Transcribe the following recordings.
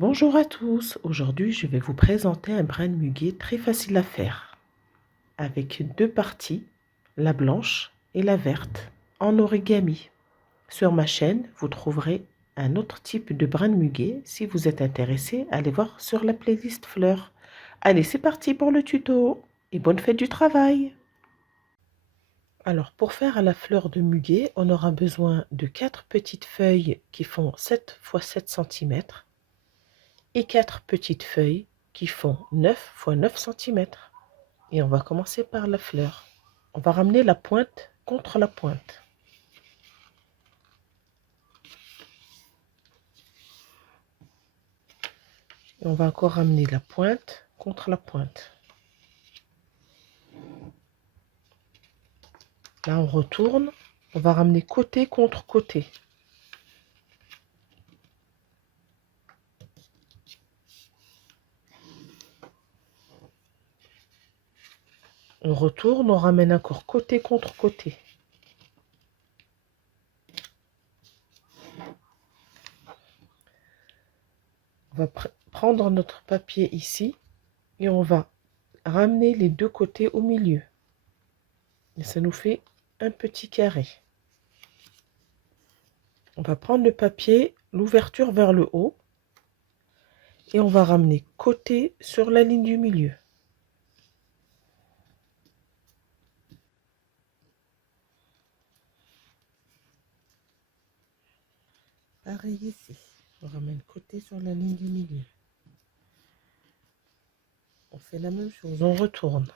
Bonjour à tous, aujourd'hui je vais vous présenter un brin de muguet très facile à faire, avec deux parties, la blanche et la verte, en origami. Sur ma chaîne, vous trouverez un autre type de brin de muguet. Si vous êtes intéressé, allez voir sur la playlist fleurs. Allez, c'est parti pour le tuto et bonne fête du travail! Alors pour faire la fleur de muguet, on aura besoin de 4 petites feuilles qui font 7 x 7 cm. Et 4 petites feuilles qui font 9 x 9 cm. Et on va commencer par la fleur. On va ramener la pointe contre la pointe. Et on va encore ramener la pointe contre la pointe. Là, on retourne. On va ramener côté contre côté. On retourne, on ramène encore côté contre côté. On va prendre notre papier ici et on va ramener les deux côtés au milieu. Et ça nous fait un petit carré. On va prendre le papier, l'ouverture vers le haut, et on va ramener côté sur la ligne du milieu. Pareil ici, on ramène côté sur la ligne du milieu. On fait la même chose, on retourne.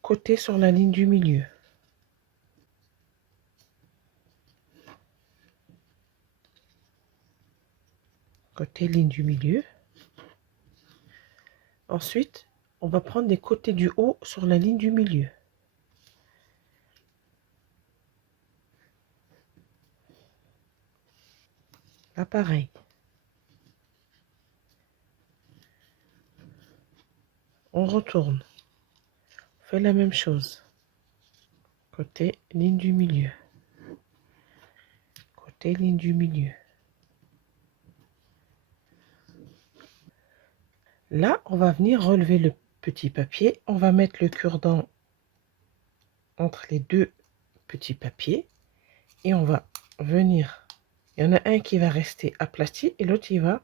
Côté sur la ligne du milieu. Côté ligne du milieu. Ensuite, on va prendre les côtés du haut sur la ligne du milieu. Là, pareil. On retourne. On fait la même chose. Côté ligne du milieu. Côté ligne du milieu. Là, on va venir relever le petit papier. On va mettre le cure-dent entre les deux petits papiers. Et on va venir... Il y en a un qui va rester aplati et l'autre il va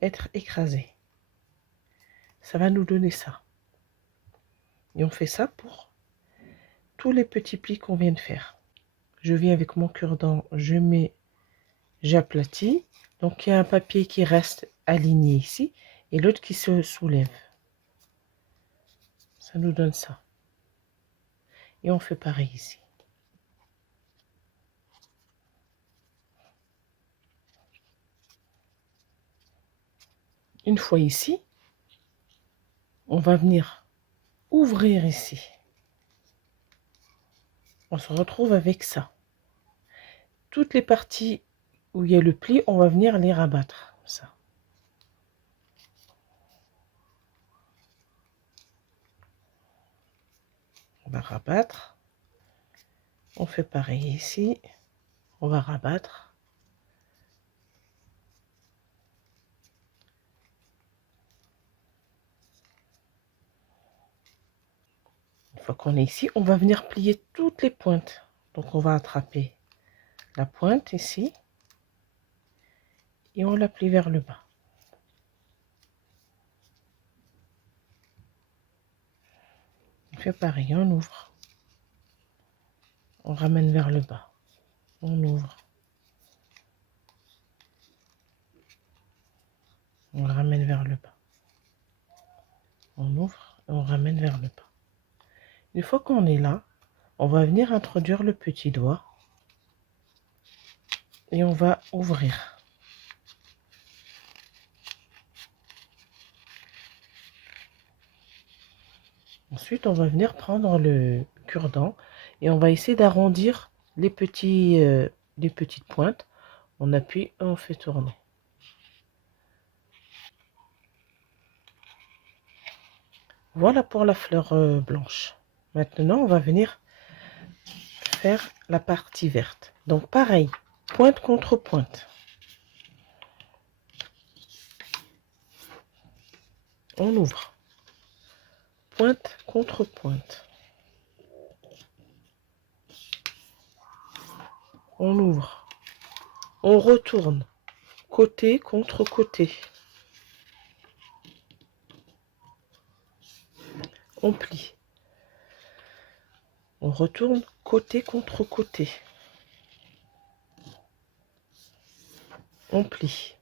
être écrasé. Ça va nous donner ça. Et on fait ça pour tous les petits plis qu'on vient de faire. Je viens avec mon cure-dent, j'aplatis. Donc il y a un papier qui reste aligné ici et l'autre qui se soulève. Ça nous donne ça. Et on fait pareil ici. Une fois ici, on va venir ouvrir ici. On se retrouve avec ça. Toutes les parties où il y a le pli, on va venir les rabattre. Ça. On va rabattre. On fait pareil ici. On va rabattre. Une fois qu'on est ici, on va venir plier toutes les pointes. Donc on va attraper la pointe ici et on la plie vers le bas. On fait pareil, on ouvre. On ramène vers le bas. On ouvre. On le ramène vers le bas. On ouvre et on ramène vers le bas. Une fois qu'on est là, on va venir introduire le petit doigt et on va ouvrir. Ensuite, on va venir prendre le cure-dent et on va essayer d'arrondir les petites pointes. On appuie et on fait tourner. Voilà pour la fleur blanche. Maintenant, on va venir faire la partie verte. Donc pareil, pointe contre pointe. on ouvre, pointe contre pointe, on ouvre, on retourne, côté contre côté, on plie, on retourne côté contre côté, on plie.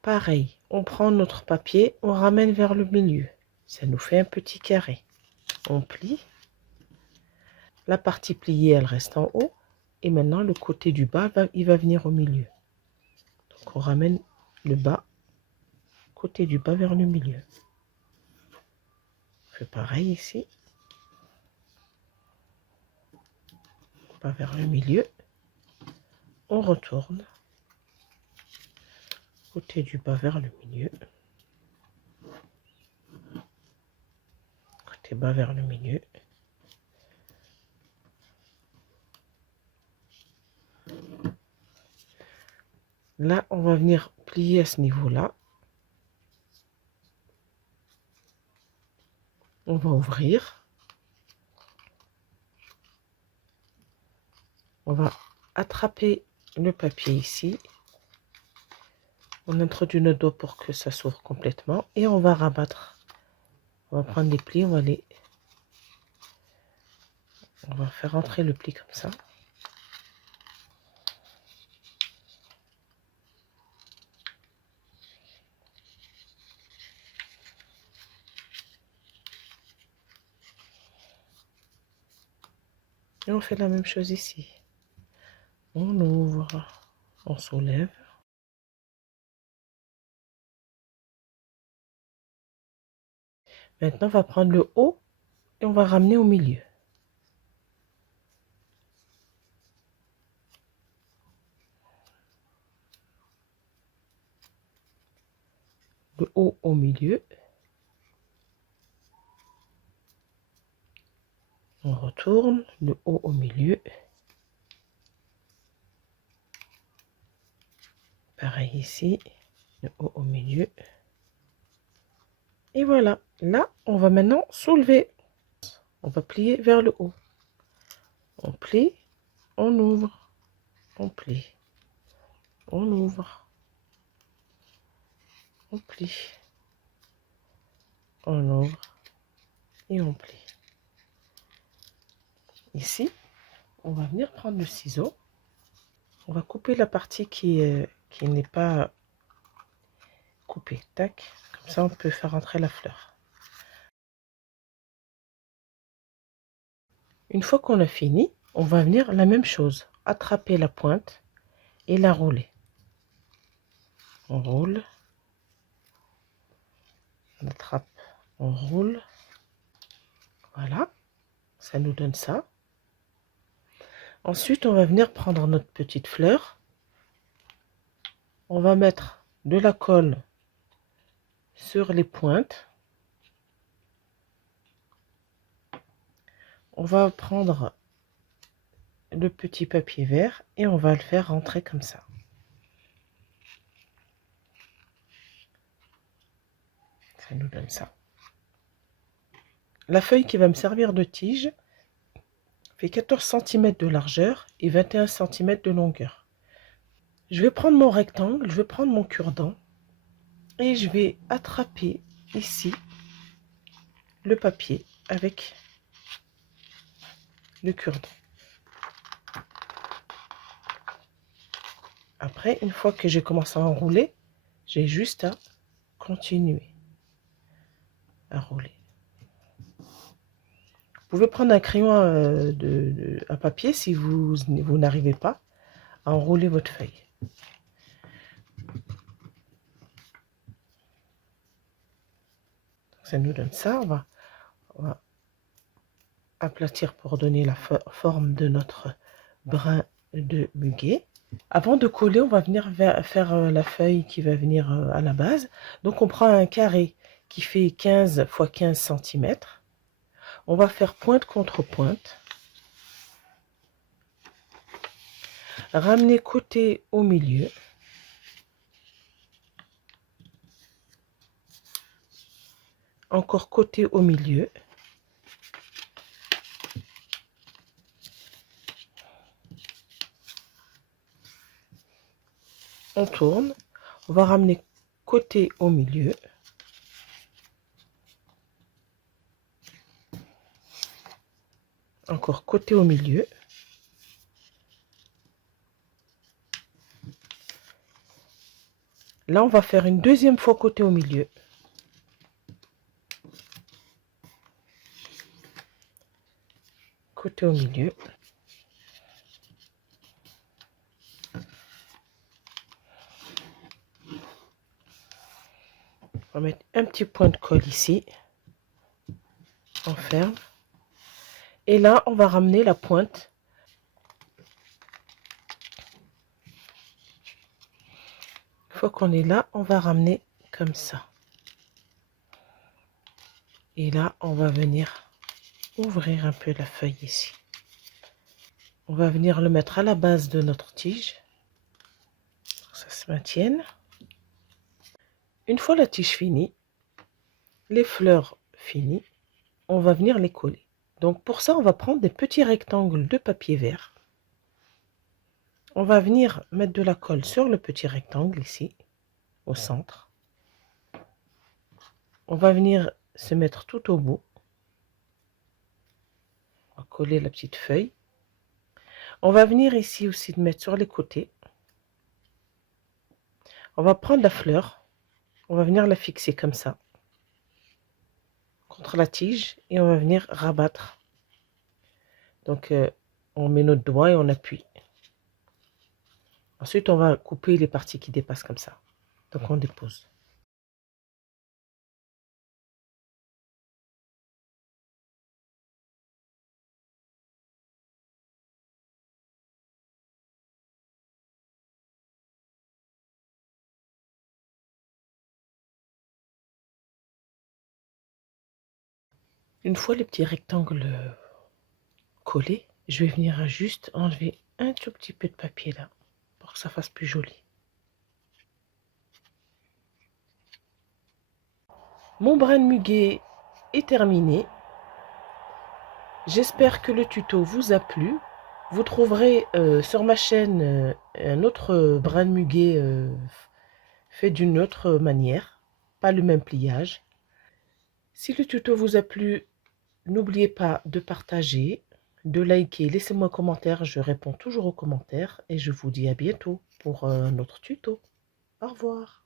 Pareil, on prend notre papier, on ramène vers le milieu, ça nous fait un petit carré, on plie, la partie pliée elle reste en haut, et maintenant le côté du bas il va venir au milieu. Donc on ramène le bas, côté du bas vers le milieu. On fait pareil ici, bas vers le milieu, on retourne, côté du bas vers le milieu, côté bas vers le milieu, là on va venir plier à ce niveau là, on va ouvrir, on va attraper le papier ici, on introduit notre doigt pour que ça s'ouvre complètement et on va rabattre, on va prendre les plis, on va faire entrer le pli comme ça. Et on fait la même chose ici. On ouvre, on soulève. Maintenant, on va prendre le haut et on va ramener au milieu. Le haut au milieu. On retourne, le haut au milieu. Pareil ici, le haut au milieu. Et voilà, là, on va maintenant soulever. On va plier vers le haut. On plie, on ouvre, on plie, on ouvre, on plie, on ouvre et on plie. Ici, on va venir prendre le ciseau. On va couper la partie qui n'est pas coupée. Tac, comme ça on peut faire entrer la fleur. Une fois qu'on a fini, on va venir la même chose, attraper la pointe et la rouler. On roule, on attrape, on roule. Voilà, ça nous donne ça. Ensuite, on va venir prendre notre petite fleur. On va mettre de la colle sur les pointes. On va prendre le petit papier vert et on va le faire rentrer comme ça. Ça nous donne ça. La feuille qui va me servir de tige fait 14 cm de largeur et 21 cm de longueur. Je vais prendre mon rectangle, je vais prendre mon cure-dent et je vais attraper ici le papier avec le cure-dent. Après, une fois que j'ai commencé à enrouler, j'ai juste à continuer à rouler. Vous pouvez prendre un crayon à papier si vous n'arrivez pas à enrouler votre feuille. Ça nous donne ça. On va aplatir pour donner la forme de notre brin de muguet. Avant de coller, on va venir faire la feuille qui va venir à la base. Donc on prend un carré qui fait 15 x 15 cm. On va faire pointe contre pointe. Ramener côté au milieu. Encore côté au milieu. On tourne. On va ramener côté au milieu. Encore côté au milieu. Là, on va faire une deuxième fois côté au milieu. Côté au milieu. On va mettre un petit point de colle ici. On ferme. Et là, on va ramener la pointe. Une fois qu'on est là, on va ramener comme ça. Et là, on va venir ouvrir un peu la feuille ici. On va venir le mettre à la base de notre tige. Pour que ça se maintienne. Une fois la tige finie, les fleurs finies, on va venir les coller. Donc pour ça, on va prendre des petits rectangles de papier vert. On va venir mettre de la colle sur le petit rectangle ici, au centre. On va venir se mettre tout au bout. On va coller la petite feuille. On va venir ici aussi de mettre sur les côtés. On va prendre la fleur. On va venir la fixer comme ça, contre la tige, et on va venir rabattre. Donc on met notre doigt et on appuie. Ensuite, on va couper les parties qui dépassent comme ça. Donc on dépose. Une fois les petits rectangles collés, je vais venir juste enlever un tout petit peu de papier là, pour que ça fasse plus joli. Mon brin de muguet est terminé. J'espère que le tuto vous a plu. Vous trouverez sur ma chaîne un autre brin de muguet fait d'une autre manière, pas le même pliage. Si le tuto vous a plu, n'oubliez pas de partager, de liker, laissez-moi un commentaire, je réponds toujours aux commentaires et je vous dis à bientôt pour un autre tuto. Au revoir.